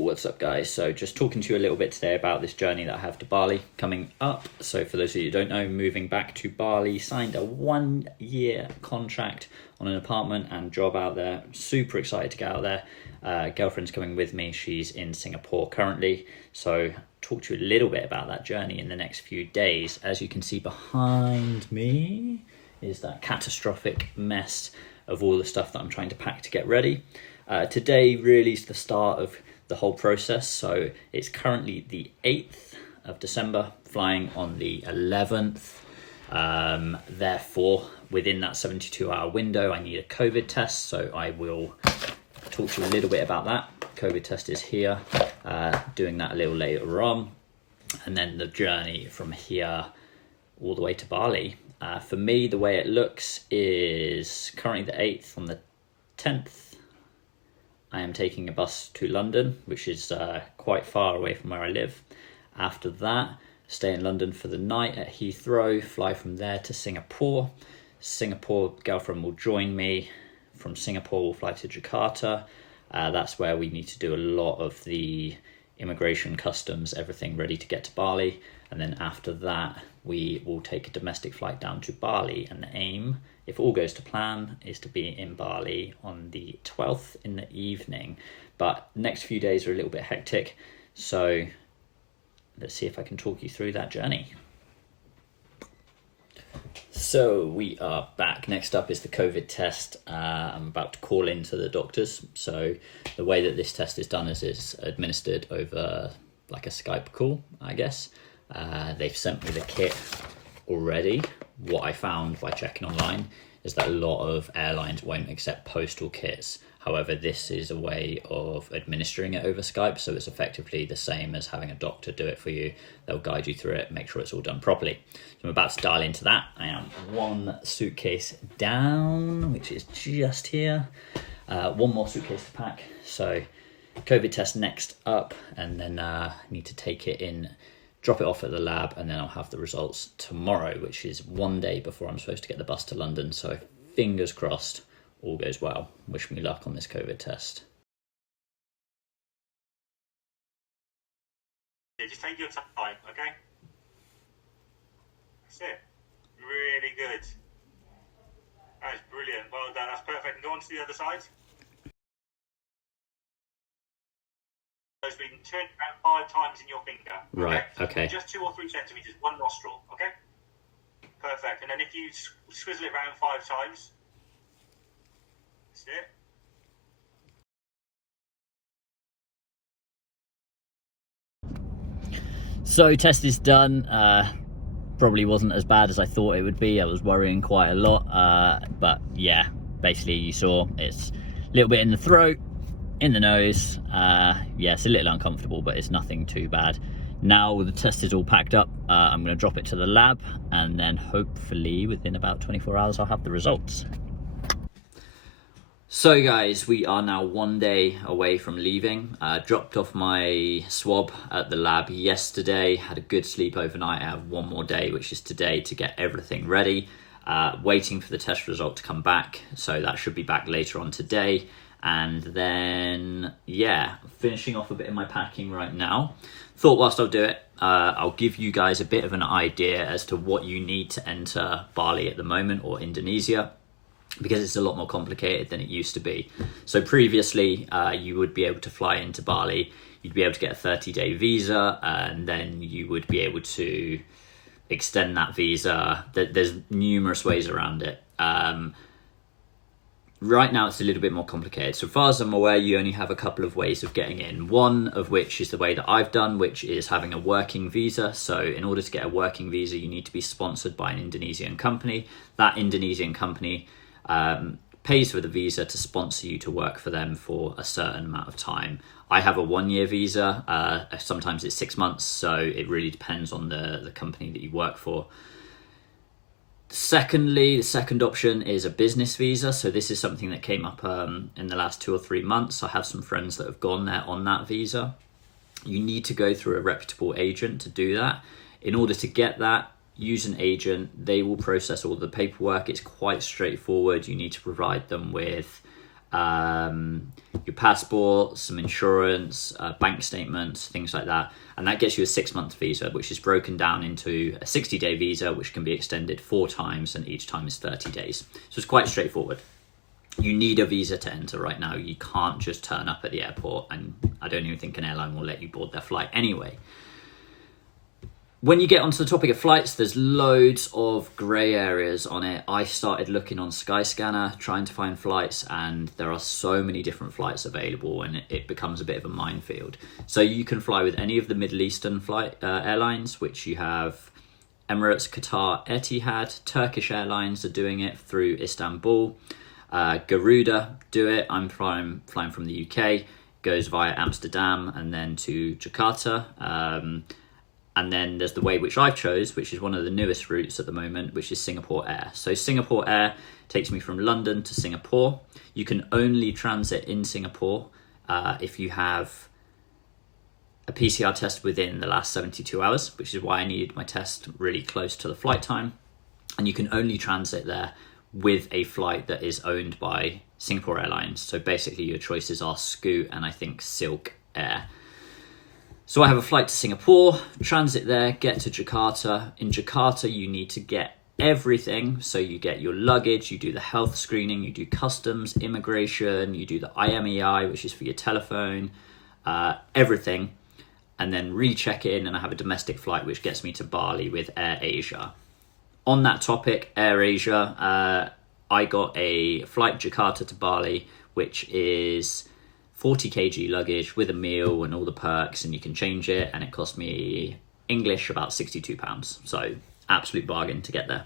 What's up, guys? So just talking to you a little bit today about this journey that I have to Bali coming up. So for those of you who don't know, moving back to Bali, signed a 1-year contract on an apartment and job out there. Super excited to get out there. Girlfriend's coming with me. She's in Singapore currently. So talk to you a little bit about that journey in the next few days. As you can see behind me is that catastrophic mess of all the stuff that I'm trying to pack to get ready. Today really is the start of the whole process. So it's currently the 8th of December, flying on the 11th. Therefore, within that 72-hour window, I need a COVID test. So I will talk to you a little bit about that. COVID test is here, doing that a little later on. And then the journey from here all the way to Bali. For me, the way it looks is currently the 8th. On the 10th, I am taking a bus to London, which is quite far away from where I live. After that, stay in London for the night at Heathrow, fly from there to Singapore. Singapore, girlfriend will join me. From Singapore, we'll fly to Jakarta. That's where we need to do a lot of the immigration, customs, everything ready to get to Bali. And then after that, we will take a domestic flight down to Bali. And the aim, if all goes to plan, is to be in Bali on the 12th in the evening. But next few days are a little bit hectic. So let's see if I can talk you through that journey. So we are back. Next up is the COVID test. I'm about to call into the doctors. So the way that this test is done is it's administered over like a Skype call, I guess. They've sent me the kit already. What I found by checking online is that a lot of airlines won't accept postal kits. However, this is a way of administering it over Skype, so it's effectively the same as having a doctor do it for you. They'll guide you through it, make sure it's all done properly. So I'm about to dial into that. I am one suitcase down, which is just here. One more suitcase to pack. So COVID test next up, and then I need to take it in, drop it off at the lab, and then I'll have the results tomorrow, which is one day before I'm supposed to get the bus to London. So fingers crossed, all goes well. Wish me luck on this COVID test. Yeah, just take your time, okay? That's it. Really good. That's brilliant. Well done. That's perfect. And go on to the other side. So we can turn it around 5 times in your finger. Right, okay. Just 2 or 3 centimeters, one nostril, okay? Perfect. And then if you swizzle it around 5 times, that's it. So test is done. Probably wasn't as bad as I thought it would be. I was worrying quite a lot. But yeah, basically you saw it's a little bit in the throat, in the nose. Yeah, it's a little uncomfortable, but it's nothing too bad. Now the test is all packed up, I'm going to drop it to the lab, and then hopefully within about 24 hours I'll have the results. So guys, we are now 1 day away from leaving. Dropped off my swab at the lab yesterday, had a good sleep overnight. I have 1 more day, which is today, to get everything ready. Waiting for the test result to come back, so that should be back later on today. And then, yeah, finishing off a bit of my packing right now. Thought whilst I'll do it, I'll give you guys a bit of an idea as to what you need to enter Bali at the moment, or Indonesia, because it's a lot more complicated than it used to be. So previously, you would be able to fly into Bali, you'd be able to get a 30-day visa, and then you would be able to extend that visa. There's numerous ways around it. Right now it's a little bit more complicated. So far as I'm aware, you only have a couple of ways of getting in. One of which is the way that I've done, which is having a working visa. So in order to get a working visa, you need to be sponsored by an Indonesian company. That Indonesian company pays for the visa to sponsor you to work for them for a certain amount of time. I have a 1-year visa. Sometimes it's 6 months. So it really depends on the company that you work for. Secondly, the second option is a business visa. So this is something that came up in the last 2 or 3 months. I have some friends that have gone there on that visa. You need to go through a reputable agent to do that. In order to get that, use an agent. They will process all the paperwork. It's quite straightforward. You need to provide them with your passport, some insurance, bank statements, things like that. And that gets you a 6-month visa, which is broken down into a 60-day visa, which can be extended 4 times, and each time is 30 days. So it's quite straightforward. You need a visa to enter right now. You can't just turn up at the airport, and I don't even think an airline will let you board their flight anyway. When you get onto the topic of flights, there's loads of grey areas on it. I started looking on Skyscanner, trying to find flights, and there are so many different flights available, and it becomes a bit of a minefield. So you can fly with any of the Middle Eastern airlines, which you have Emirates, Qatar, Etihad. Turkish Airlines are doing it through Istanbul. Garuda do it. I'm flying from the UK, goes via Amsterdam and then to Jakarta. And then there's the way which I've chose, which is one of the newest routes at the moment, which is Singapore Air. So Singapore Air takes me from London to Singapore. You can only transit in Singapore if you have a PCR test within the last 72 hours, which is why I needed my test really close to the flight time. And you can only transit there with a flight that is owned by Singapore Airlines. So basically your choices are Scoot and I think Silk Air. So I have a flight to Singapore, transit there, get to Jakarta. In Jakarta, you need to get everything. So you get your luggage, you do the health screening, you do customs, immigration, you do the IMEI, which is for your telephone, everything. And then recheck in, and I have a domestic flight, which gets me to Bali with Air Asia. On that topic, Air Asia, I got a flight Jakarta to Bali, which is 40 kg luggage with a meal and all the perks, and you can change it, and it cost me English about £62. So absolute bargain to get there.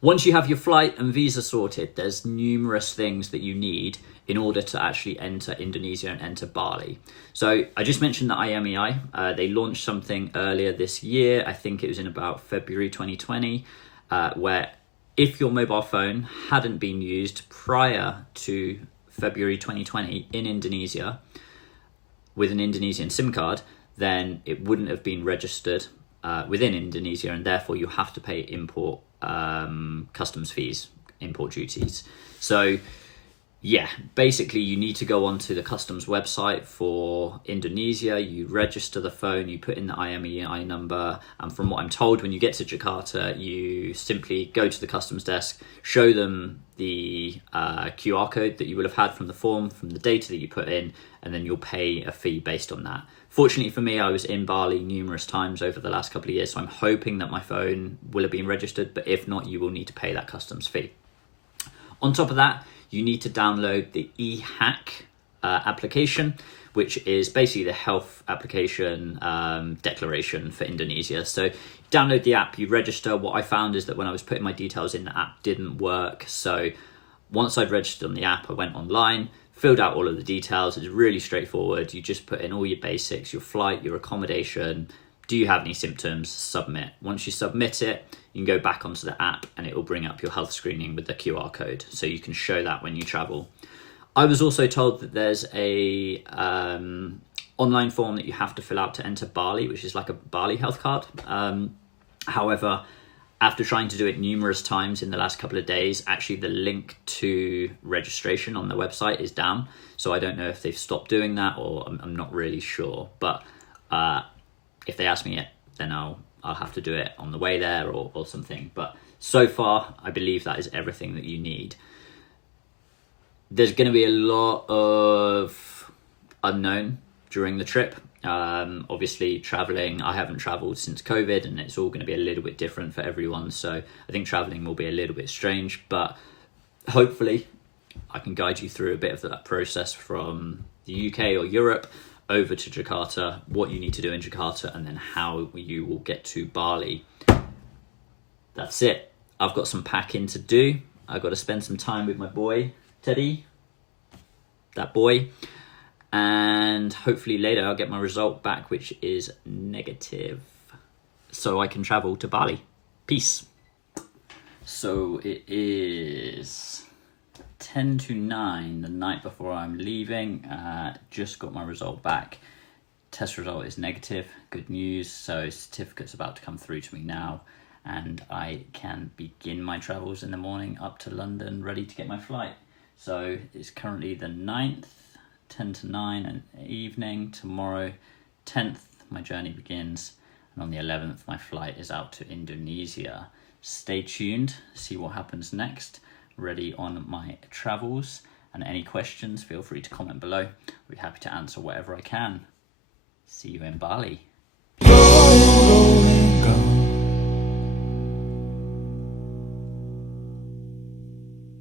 Once you have your flight and visa sorted, there's numerous things that you need in order to actually enter Indonesia and enter Bali. So I just mentioned the IMEI. They launched something earlier this year. I think it was in about February 2020, where if your mobile phone hadn't been used prior to February 2020 in Indonesia with an Indonesian SIM card, then it wouldn't have been registered within Indonesia, and therefore you have to pay import customs fees, import duties. So yeah, basically you need to go onto the customs website for Indonesia, you register the phone, you put in the IMEI number, and from what I'm told, when you get to Jakarta, you simply go to the customs desk, show them the QR code that you will have had from the form, from the data that you put in, and then you'll pay a fee based on that. Fortunately for me, I was in Bali numerous times over the last couple of years, so I'm hoping that my phone will have been registered, but if not, you will need to pay that customs fee. On top of that, you need to download the eHack application, which is basically the health application declaration for Indonesia. So download the app, you register. What I found is that when I was putting my details in, the app didn't work. So once I'd registered on the app, I went online, filled out all of the details. It's really straightforward. You just put in all your basics, your flight, your accommodation. Do you have any symptoms? Submit. Once you submit it, you can go back onto the app and it will bring up your health screening with the QR code. So you can show that when you travel. I was also told that there's a online form that you have to fill out to enter Bali, which is like a Bali health card. However, after trying to do it numerous times in the last couple of days, actually the link to registration on the website is down. So I don't know if they've stopped doing that, or I'm not really sure. But if they ask me it, then I'll have to do it on the way there or something. But so far, I believe that is everything that you need. There's going to be a lot of unknown during the trip. Obviously, traveling, I haven't traveled since COVID, and it's all going to be a little bit different for everyone. So I think traveling will be a little bit strange, but hopefully I can guide you through a bit of that process from the UK or Europe over to Jakarta, what you need to do in Jakarta, and then how you will get to Bali. That's it. I've got some packing to do. I've got to spend some time with my boy, Teddy, that boy. And hopefully later I'll get my result back, which is negative, so I can travel to Bali. Peace. So it is 10 to 9 the night before I'm leaving. Just got my result back. Test result is negative. Good news. So certificate's about to come through to me now, and I can begin my travels in the morning up to London, ready to get my flight. So it's currently the 9th, 10 to 9 in the evening. Tomorrow, 10th, my journey begins. And on the 11th, my flight is out to Indonesia. Stay tuned, see what happens next. Ready on my travels. And any questions, feel free to comment below. I'll be happy to answer whatever I can. See you in Bali.